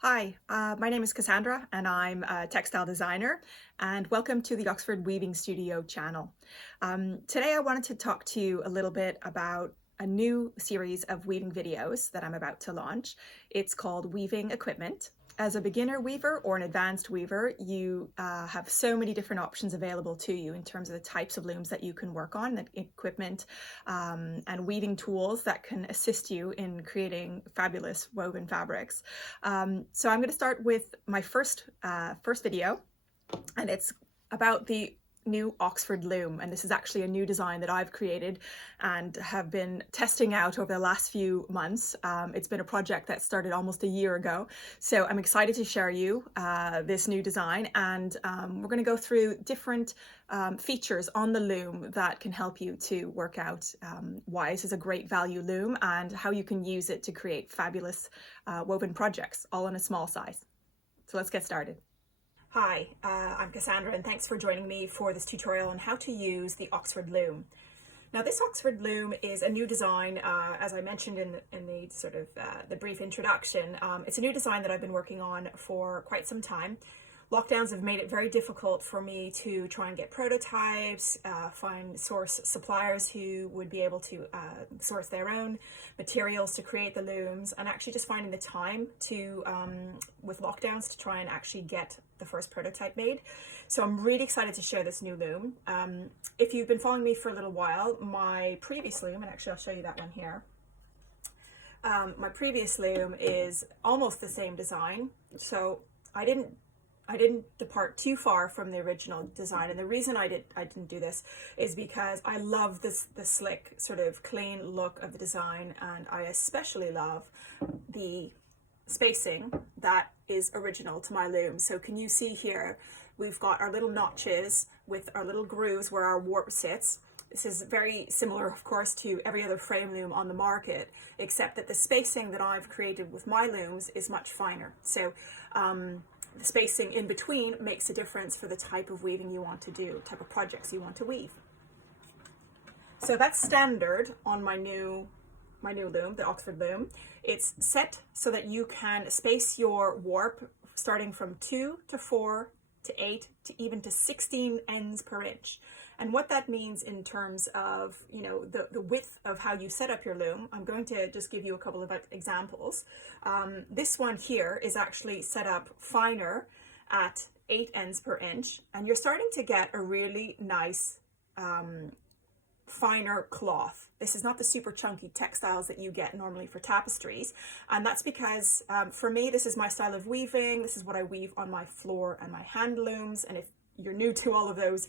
Hi, my name is Cassandra and I'm a textile designer, and welcome to the Oxford Weaving Studio channel. Today I wanted to talk to you a little bit about a new series of weaving videos that I'm about to launch. It's called Weaving Equipment. As a beginner weaver or an advanced weaver, you have so many different options available to you in terms of the types of looms that you can work on, the equipment and weaving tools that can assist you in creating fabulous woven fabrics. So I'm going to start with my first video, and it's about the new Oxford loom, and this is actually a new design that I've created and have been testing out over the last few months. It's been a project that started almost a year ago, so I'm excited to share you this new design, and we're going to go through different features on the loom that can help you to work out why this is a great value loom and how you can use it to create fabulous woven projects all in a small size. So let's get started. Hi, I'm Cassandra, and thanks for joining me for this tutorial on how to use the Oxford loom. Now, this Oxford loom is a new design, as I mentioned in the sort of the brief introduction. It's a new design that I've been working on for quite some time. Lockdowns have made it very difficult for me to try and get prototypes, source suppliers who would be able to source their own materials to create the looms, and actually just finding the time to, with lockdowns, to try and actually get the first prototype made. So I'm really excited to share this new loom. If you've been following me for a little while, my previous loom, and actually I'll show you that one here, my previous loom is almost the same design. So I didn't depart too far from the original design, and the reason I didn't do this is because I love the slick, sort of clean look of the design, and I especially love the spacing that is original to my loom. So can you see here, we've got our little notches with our little grooves where our warp sits. This is very similar, of course, to every other frame loom on the market, except that the spacing that I've created with my looms is much finer. So the spacing in between makes a difference for the type of weaving you want to do, type of projects you want to weave. So that's standard on my new loom, the Oxford loom. It's set so that you can space your warp starting from 2 to 4 to 8 to even to 16 ends per inch. And what that means in terms of, you know, the width of how you set up your loom, I'm going to just give you a couple of examples. This one here is actually set up finer at 8 ends per inch, and you're starting to get a really nice finer cloth. This is not the super chunky textiles that you get normally for tapestries, and that's because for me, this is my style of weaving. This is what I weave on my floor and my hand looms, and if you're new to all of those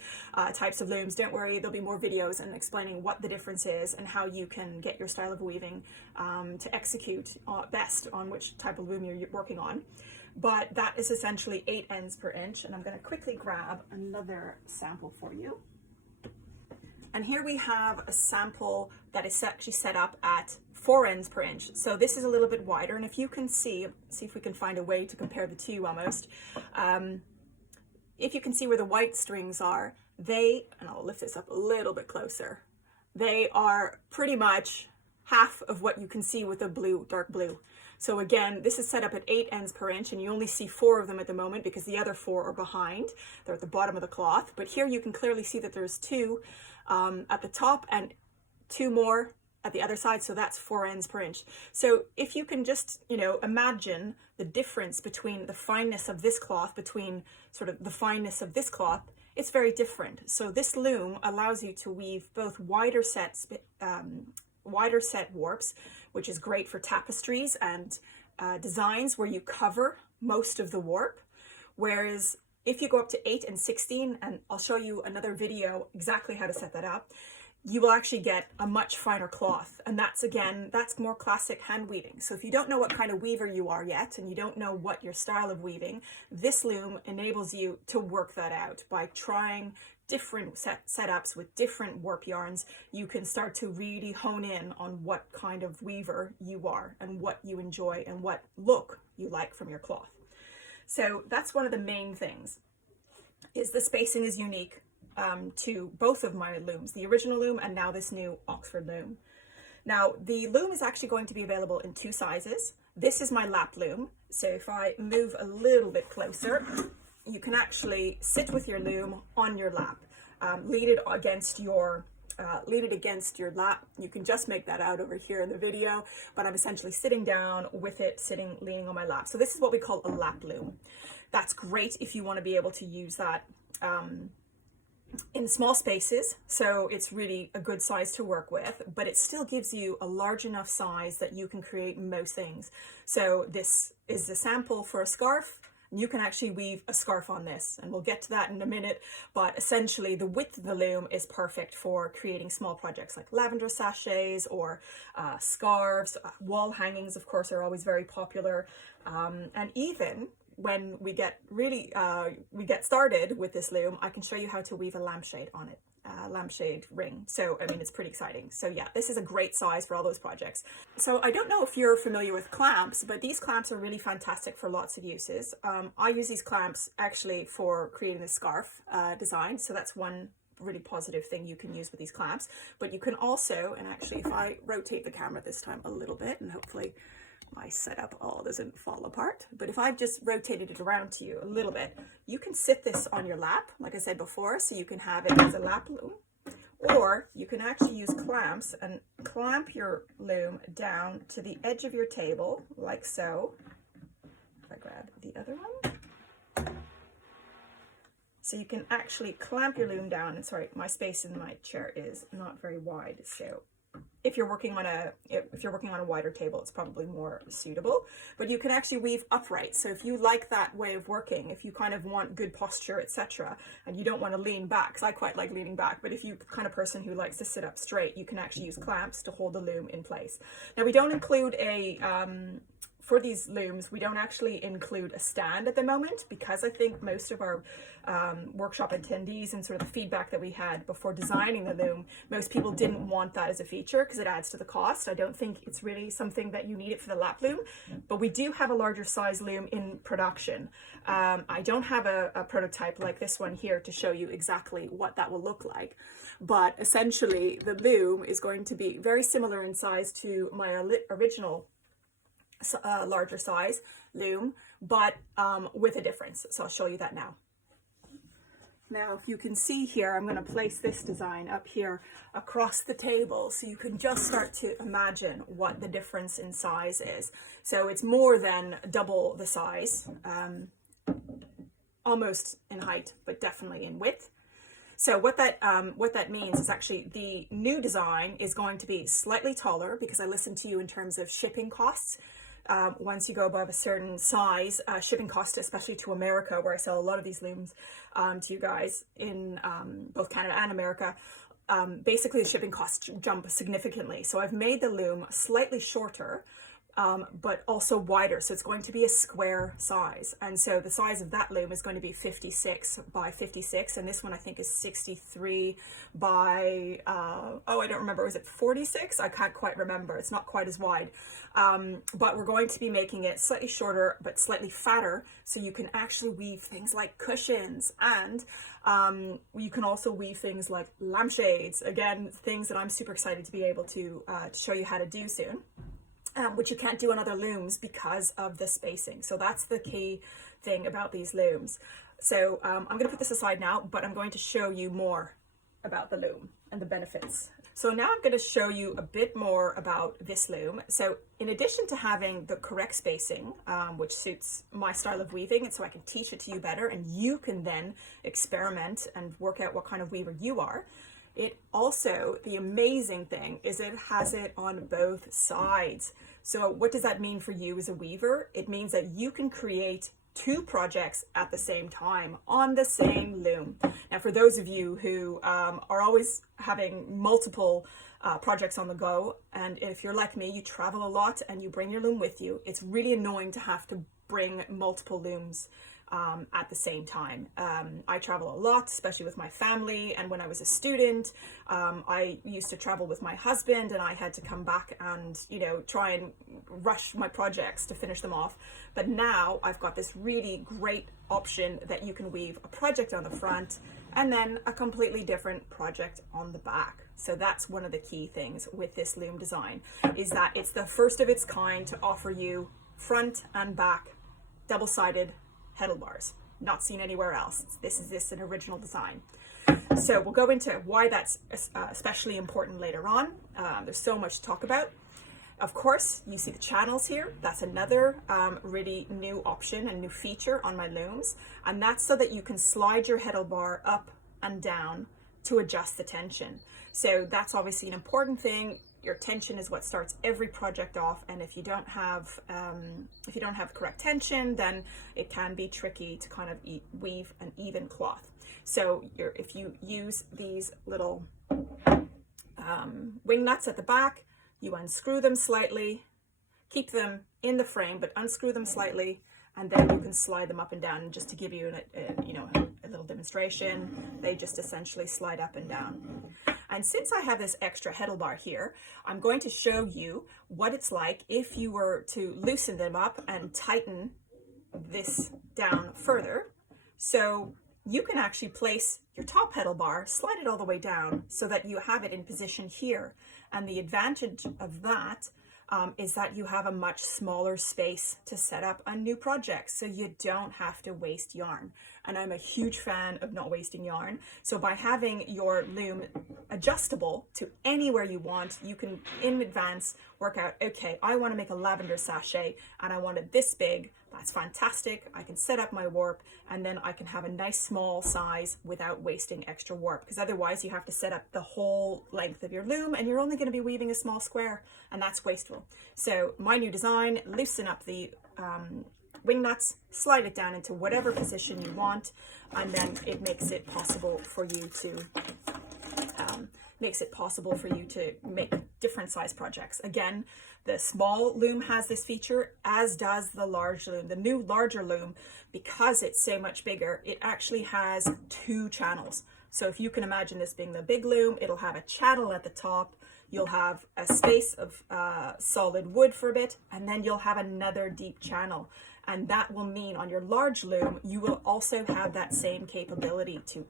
types of looms, don't worry, there'll be more videos and explaining what the difference is and how you can get your style of weaving to execute best on which type of loom you're working on. But that is essentially 8 ends per inch, and I'm going to quickly grab another sample for you. And here we have a sample that is actually set up at 4 ends per inch. So this is a little bit wider, and if you can see if we can find a way to compare the two almost. If you can see where the white strings are, and I'll lift this up a little bit closer, they are pretty much half of what you can see with the blue, dark blue. So again, this is set up at 8 ends per inch, and you only see 4 of them at the moment because the other 4 are behind. They're at the bottom of the cloth. But here you can clearly see that there's 2 at the top and 2 more at the other side, so that's 4 ends per inch. So if you can just, you know, imagine the difference between the fineness of this cloth, it's very different. So this loom allows you to weave both wider set warps, which is great for tapestries and designs where you cover most of the warp, whereas if you go up to 8 and 16, and I'll show you another video exactly how to set that up, you will actually get a much finer cloth. And that's more classic hand weaving. So if you don't know what kind of weaver you are yet, and you don't know what your style of weaving, this loom enables you to work that out. By trying different setups with different warp yarns, you can start to really hone in on what kind of weaver you are and what you enjoy and what look you like from your cloth. So that's one of the main things, is the spacing is unique to both of my looms, the original loom and now this new Oxford loom. Now, the loom is actually going to be available in 2 sizes. This is my lap loom. So if I move a little bit closer, you can actually sit with your loom on your lap. Lean it against your lap. You can just make that out over here in the video, but I'm essentially sitting down with it, leaning on my lap. So this is what we call a lap loom. That's great if you want to be able to use that in small spaces, so it's really a good size to work with, but it still gives you a large enough size that you can create most things. So this is the sample for a scarf. You can actually weave a scarf on this, and we'll get to that in a minute, but essentially the width of the loom is perfect for creating small projects like lavender sachets or scarves. Wall hangings, of course, are always very popular, and even when we get started with this loom, I can show you how to weave a lampshade on it, lampshade ring. So, I mean, it's pretty exciting. So yeah, this is a great size for all those projects. So I don't know if you're familiar with clamps, but these clamps are really fantastic for lots of uses. I use these clamps actually for creating the scarf design. So that's one really positive thing you can use with these clamps. But you can also, and actually if I rotate the camera this time a little bit, and hopefully my setup all doesn't fall apart, but if I've just rotated it around to you a little bit, you can sit this on your lap, like I said before, so you can have it as a lap loom, or you can actually use clamps and clamp your loom down to the edge of your table, like so. If I grab the other one. So you can actually clamp your loom down, and sorry, my space in my chair is not very wide, so if you're working on a wider table, it's probably more suitable, but you can actually weave upright. So if you like that way of working, if you kind of want good posture, etc., and you don't want to lean back, because I quite like leaning back, but if you're the kind of person who likes to sit up straight, you can actually use clamps to hold the loom in place. Now, we don't include for these looms, we don't actually include a stand at the moment, because I think most of our workshop attendees and sort of the feedback that we had before designing the loom, most people didn't want that as a feature because it adds to the cost. I don't think it's really something that you need it for the lap loom, but we do have a larger size loom in production. I don't have a prototype like this one here to show you exactly what that will look like, but essentially the loom is going to be very similar in size to my original larger size loom, but with a difference. So I'll show you that now. Now, if you can see here, I'm going to place this design up here across the table so you can just start to imagine what the difference in size is. So it's more than double the size, almost in height, but definitely in width. So what that means is actually the new design is going to be slightly taller, because I listened to you in terms of shipping costs. Once you go above a certain size, shipping costs, especially to America, where I sell a lot of these looms to you guys in both Canada and America, basically the shipping costs jump significantly. So I've made the loom slightly shorter, but also wider. So it's going to be a square size. And so the size of that loom is going to be 56 by 56. And this one I think is 63 by, I don't remember, was it 46? I can't quite remember. It's not quite as wide. But we're going to be making it slightly shorter, but slightly fatter. So you can actually weave things like cushions, and you can also weave things like lampshades. Again, things that I'm super excited to be able to show you how to do soon. Which you can't do on other looms because of the spacing. So that's the key thing about these looms. So I'm going to put this aside now, but I'm going to show you more about the loom and the benefits. So now I'm going to show you a bit more about this loom. So in addition to having the correct spacing, which suits my style of weaving, and so I can teach it to you better, and you can then experiment and work out what kind of weaver you are, it also, the amazing thing is it has it on both sides. So what does that mean for you as a weaver? It means that you can create 2 projects at the same time on the same loom. Now, for those of you who are always having multiple projects on the go, and if you're like me, you travel a lot and you bring your loom with you, it's really annoying to have to bring multiple looms at the same time. I travel a lot, especially with my family, and when I was a student, I used to travel with my husband, and I had to come back and, you know, try and rush my projects to finish them off. But now I've got this really great option that you can weave a project on the front and then a completely different project on the back. So that's one of the key things with this loom design, is that it's the first of its kind to offer you front and back double-sided Heddle bars. Not seen anywhere else. This is an original design. So we'll go into why that's especially important later on. There's so much to talk about. Of course, you see the channels here. That's another really new option and new feature on my looms. And that's so that you can slide your Heddle bar up and down to adjust the tension. So that's obviously an important thing. Your tension is what starts every project off, and if you don't have correct tension, then it can be tricky to kind of weave an even cloth. So if you use these little wing nuts at the back, you unscrew them slightly, keep them in the frame, but unscrew them slightly, and then you can slide them up and down. And just to give you a little demonstration, they just essentially slide up and down. And since I have this extra Heddle bar here, I'm going to show you what it's like if you were to loosen them up and tighten this down further. So you can actually place your top Heddle bar, slide it all the way down so that you have it in position here. And the advantage of that is that you have a much smaller space to set up a new project, so you don't have to waste yarn. And I'm a huge fan of not wasting yarn. So by having your loom adjustable to anywhere you want, you can in advance work out, okay, I want to make a lavender sachet and I want it this big. That's fantastic. I can set up my warp, and then I can have a nice small size without wasting extra warp, because otherwise you have to set up the whole length of your loom and you're only going to be weaving a small square, and that's wasteful. So my new design, loosen up the wing nuts, slide it down into whatever position you want, and then it makes it possible for you to make different size projects. Again, the small loom has this feature, as does the large loom. The new larger loom, because it's so much bigger, it actually has 2 channels. So if you can imagine this being the big loom, it'll have a channel at the top, you'll have a space of solid wood for a bit, and then you'll have another deep channel. And that will mean on your large loom, you will also have that same capability to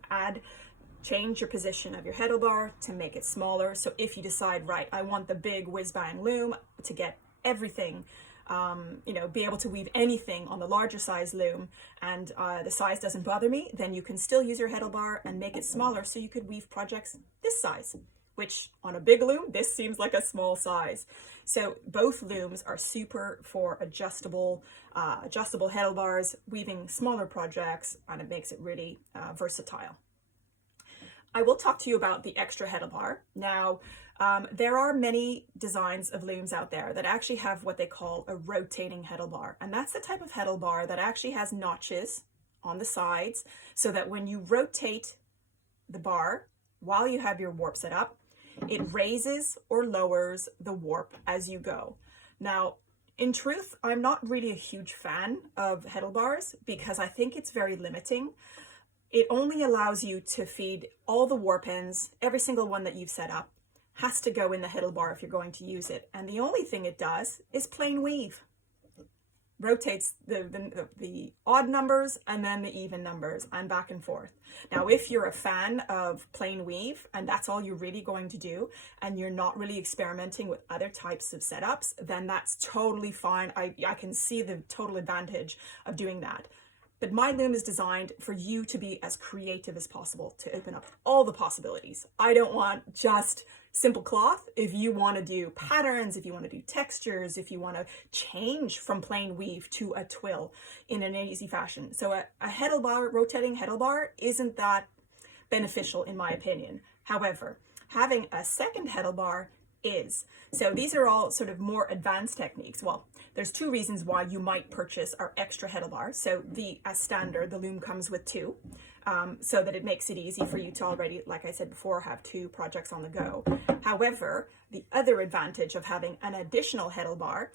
change your position of your Heddle bar to make it smaller. So if you decide, right, I want the big whiz-bang loom to get everything, be able to weave anything on the larger size loom, and the size doesn't bother me, then you can still use your Heddle bar and make it smaller so you could weave projects this size, which on a big loom, this seems like a small size. So both looms are super for adjustable Heddle bars, weaving smaller projects, and it makes it really versatile. I will talk to you about the extra Heddle bar. Now, there are many designs of looms out there that actually have what they call a rotating Heddle bar. And that's the type of Heddle bar that actually has notches on the sides, so that when you rotate the bar while you have your warp set up, it raises or lowers the warp as you go. Now, in truth, I'm not really a huge fan of Heddle bars because I think it's very limiting. It only allows you to feed all the warp ends, every single one that you've set up has to go in the Heddle bar if you're going to use it. And the only thing it does is plain weave. Rotates the odd numbers and then the even numbers, and back and forth. Now, if you're a fan of plain weave and that's all you're really going to do, and you're not really experimenting with other types of setups, then that's totally fine. I can see the total advantage of doing that. But my loom is designed for you to be as creative as possible, to open up all the possibilities. I don't want just simple cloth. If you want to do patterns, if you want to do textures, if you want to change from plain weave to a twill in an easy fashion. So a Heddle bar, rotating Heddle bar, isn't that beneficial in my opinion. However, having a second Heddle bar is. So these are all sort of more advanced techniques. Well, there's 2 reasons why you might purchase our extra Heddle bar. So as standard, the loom comes with 2, so that it makes it easy for you to already, like I said before, have 2 projects on the go. However, the other advantage of having an additional Heddle bar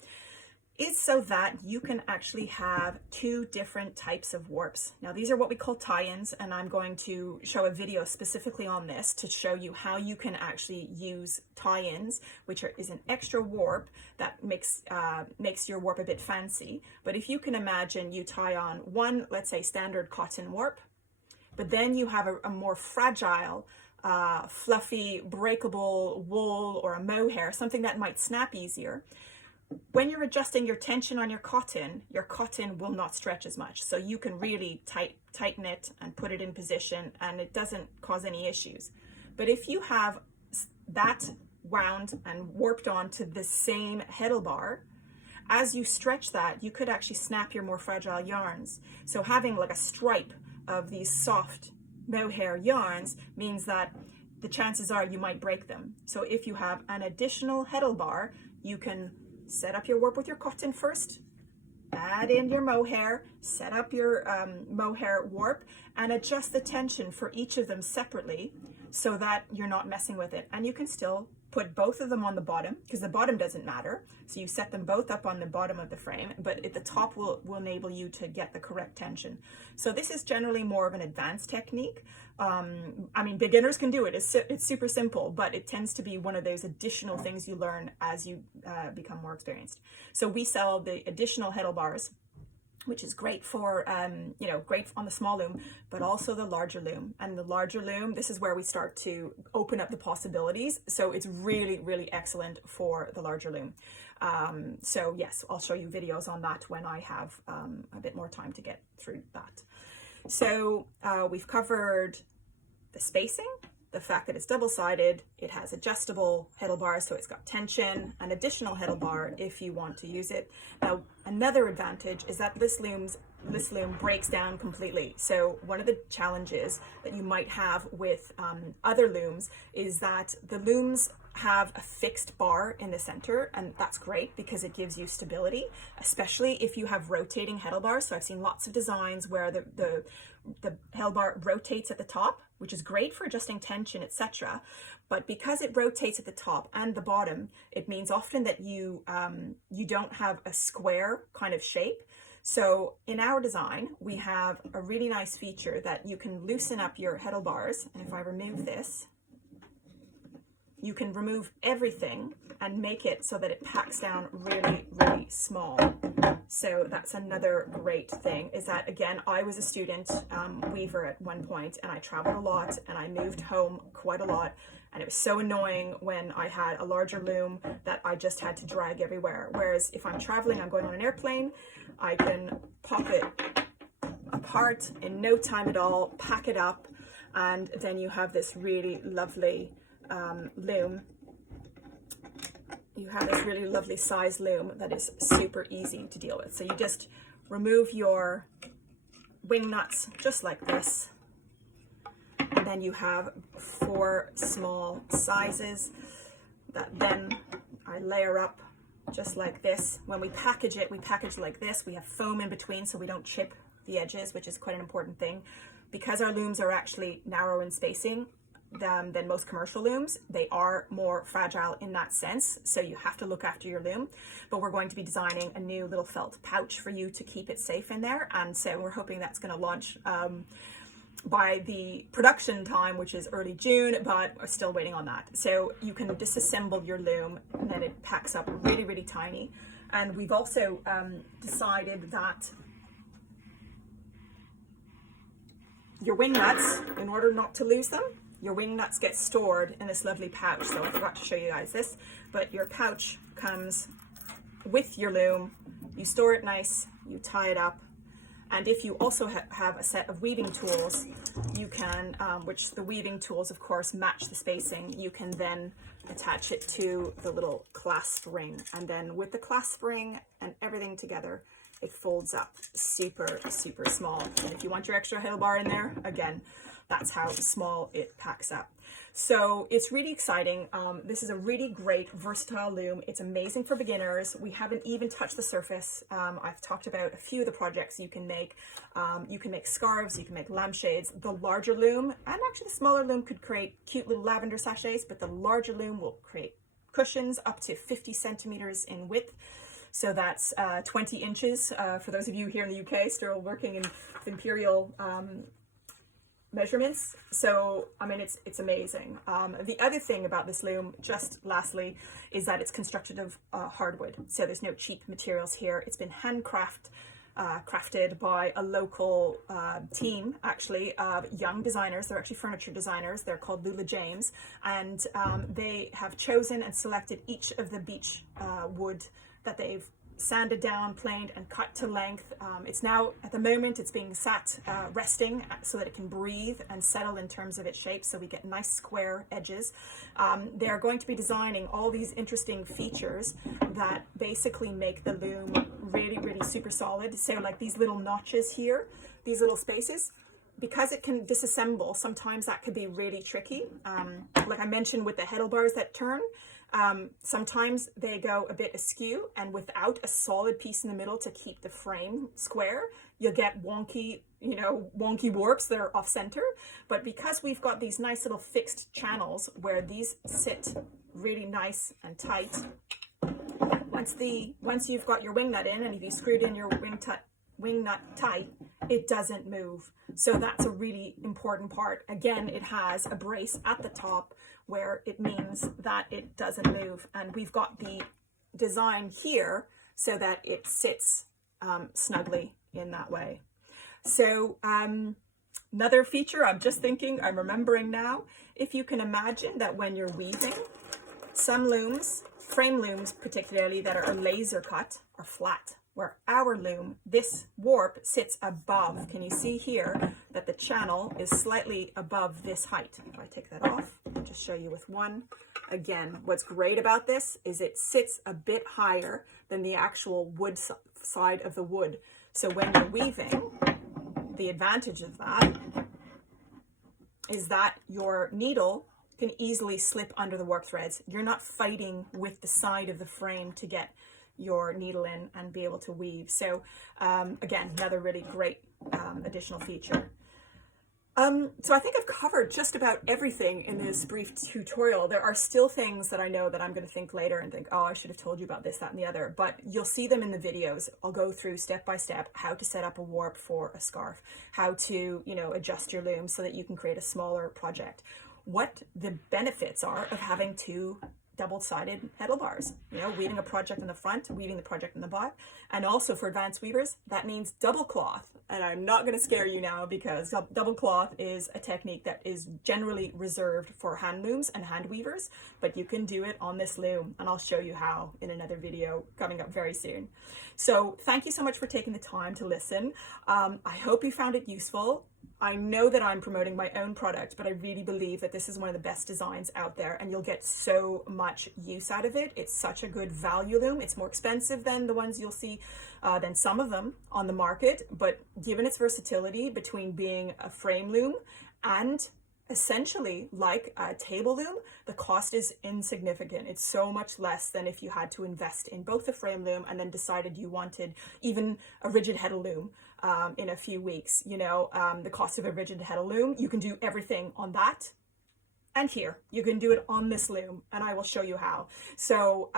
is so that you can actually have 2 different types of warps. Now, these are what we call tie-ins, and I'm going to show a video specifically on this to show you how you can actually use tie-ins, which is an extra warp that makes your warp a bit fancy. But if you can imagine, you tie on one, let's say, standard cotton warp, but then you have a more fragile fluffy, breakable wool or a mohair, something that might snap easier, when you're adjusting your tension on your cotton will not stretch as much. So you can really tighten it and put it in position, and it doesn't cause any issues. But if you have that wound and warped onto the same Heddle bar, as you stretch that, you could actually snap your more fragile yarns. So having like a stripe of these soft mohair yarns means that the chances are you might break them. So if you have an additional Heddle bar, you can set up your warp with your cotton first, add in your mohair, set up your mohair warp, and adjust the tension for each of them separately so that you're not messing with it. And you can still put both of them on the bottom, because the bottom doesn't matter. So you set them both up on the bottom of the frame, but at the top will enable you to get the correct tension. So this is generally more of an advanced technique. I mean, beginners can do it. It's super simple, but it tends to be one of those additional things you learn as you become more experienced. So we sell the additional Heddle bars, which is great for, you know, great on the small loom, but also the larger loom. And the larger loom, this is where we start to open up the possibilities. So it's really, really excellent for the larger loom. So yes, I'll show you videos on that when I have a bit more time to get through that. So we've covered the spacing, the fact that it's double-sided, it has adjustable Heddle bars, so it's got tension, an additional Heddle bar if you want to use it. Now, another advantage is that this loom breaks down completely. So one of the challenges that you might have with other looms is that the looms have a fixed bar in the center, and that's great because it gives you stability, especially if you have rotating Heddle bars. So I've seen lots of designs where the Heddle bar rotates at the top, which is great for adjusting tension, etc. But because it rotates at the top and the bottom, it means often that you don't have a square kind of shape. So in our design, we have a really nice feature that you can loosen up your Heddle bars. And if I remove this, you can remove everything and make it so that it packs down really, really small. So that's another great thing, is that, again, I was a student weaver at one point, and I traveled a lot and I moved home quite a lot. And it was so annoying when I had a larger loom that I just had to drag everywhere. Whereas if I'm traveling, I'm going on an airplane, I can pop it apart in no time at all, pack it up, and then you have this really lovely loom. You have this really lovely size loom that is super easy to deal with. So you just remove your wing nuts just like this, and then you have 4 small sizes that then I layer up just like this. When we package it, we package like this. We have foam in between so we don't chip the edges, which is quite an important thing. Because our looms are actually narrow in spacing than most commercial looms, they are more fragile in that sense, so you have to look after your loom. But we're going to be designing a new little felt pouch for you to keep it safe in there, and so we're hoping that's going to launch by the production time, which is early June, but we're still waiting on that. So you can disassemble your loom and then it packs up really, really tiny. And we've also decided that your wing nuts, in order not to lose them, your wing nuts get stored in this lovely pouch. So I forgot to show you guys this, but your pouch comes with your loom. You store it nice, you tie it up. And if you also have a set of weaving tools, you can, which the weaving tools, of course, match the spacing, you can then attach it to the little clasp ring. And then with the clasp ring and everything together, it folds up super, super small. And if you want your extra Heddle bar in there, again, that's how small it packs up. So it's really exciting. This is a really great versatile loom. It's amazing for beginners. We haven't even touched the surface. I've talked about a few of the projects you can make. You can make scarves, you can make lampshades. The larger loom, and actually the smaller loom, could create cute little lavender sachets, but the larger loom will create cushions up to 50 centimeters in width. So that's 20 inches for those of you here in the UK still working in imperial measurements. So I mean, it's amazing. The other thing about this loom, just lastly, is that it's constructed of hardwood. So there's no cheap materials here. It's been handcrafted crafted by a local team, actually, of young designers. They're actually furniture designers. They're called Lula James, and they have chosen and selected each of the beech wood that they've sanded down, planed, and cut to length. It's now, at the moment, it's being sat resting so that it can breathe and settle in terms of its shape, so we get nice square edges. They're going to be designing all these interesting features that basically make the loom really, really super solid. So like these little notches here, these little spaces, because it can disassemble, sometimes that could be really tricky. Like I mentioned with the Heddle bars that turn, sometimes they go a bit askew, and without a solid piece in the middle to keep the frame square, you'll get wonky, wonky warps that are off center. But because we've got these nice little fixed channels where these sit really nice and tight, once you've got your wing nut in, and if you screwed in your wing nut tight, it doesn't move. So that's a really important part. Again, it has a brace at the top where it means that it doesn't move, and we've got the design here so that it sits snugly in that way. So another feature I'm remembering now, if you can imagine that when you're weaving, some looms, frame looms particularly, that are laser cut are flat, where our loom, this warp sits above. Can you see here that the channel is slightly above this height? If I take that off, I'll just show you with one. Again, what's great about this is it sits a bit higher than the actual wood side of the wood. So when you're weaving, the advantage of that is that your needle can easily slip under the work threads. You're not fighting with the side of the frame to get your needle in and be able to weave. So again, another really great additional feature. So I think I've covered just about everything in this brief tutorial. There are still things that I know that I'm going to think later and think, oh, I should have told you about this, that, and the other, but you'll see them in the videos. I'll go through step by step how to set up a warp for a scarf, how to, adjust your loom so that you can create a smaller project, what the benefits are of having two double-sided Heddle bars, weaving a project in the front, weaving the project in the back. And also for advanced weavers, that means double cloth. And I'm not going to scare you now, because double cloth is a technique that is generally reserved for hand looms and hand weavers, but you can do it on this loom, and I'll show you how in another video coming up very soon. So thank you so much for taking the time to listen. I hope you found it useful. I know that I'm promoting my own product, but I really believe that this is one of the best designs out there, and you'll get so much use out of it. It's such a good value loom. It's more expensive than the ones you'll see, than some of them on the market, but given its versatility between being a frame loom and essentially like a table loom, the cost is insignificant. It's so much less than if you had to invest in both the frame loom and then decided you wanted even a rigid Heddle loom in a few weeks. The cost of a rigid Heddle loom, you can do everything on that. And here, you can do it on this loom, and I will show you how. So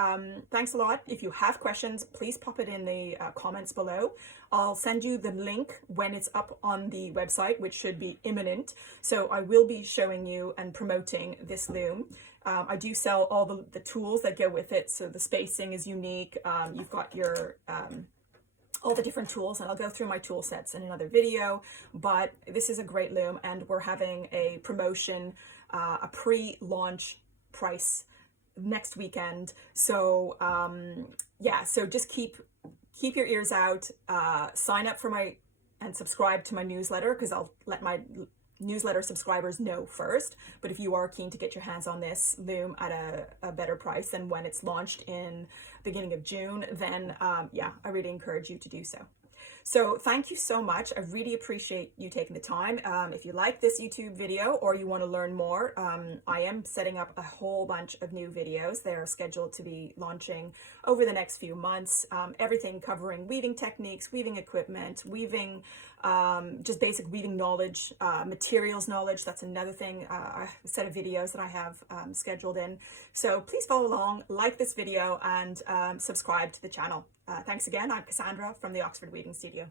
thanks a lot. If you have questions, please pop it in the comments below. I'll send you the link when it's up on the website, which should be imminent. So I will be showing you and promoting this loom. I do sell all the tools that go with it. So the spacing is unique. You've got your all the different tools, and I'll go through my tool sets in another video, but this is a great loom, and we're having a promotion, a pre-launch price next weekend. So yeah, so just keep your ears out, sign up for and subscribe to my newsletter, because I'll let my newsletter subscribers know first. But if you are keen to get your hands on this loom at a better price than when it's launched in beginning of June, then yeah, I really encourage you to do so. So thank you so much. I really appreciate you taking the time. If you like this YouTube video or you want to learn more, I am setting up a whole bunch of new videos. They are scheduled to be launching over the next few months. Everything covering weaving techniques, weaving equipment, weaving, just basic weaving knowledge, materials knowledge. That's another thing, a set of videos that I have scheduled in. So please follow along, like this video, and subscribe to the channel. Thanks again. I'm Cassandra from the Oxford Weaving Studio.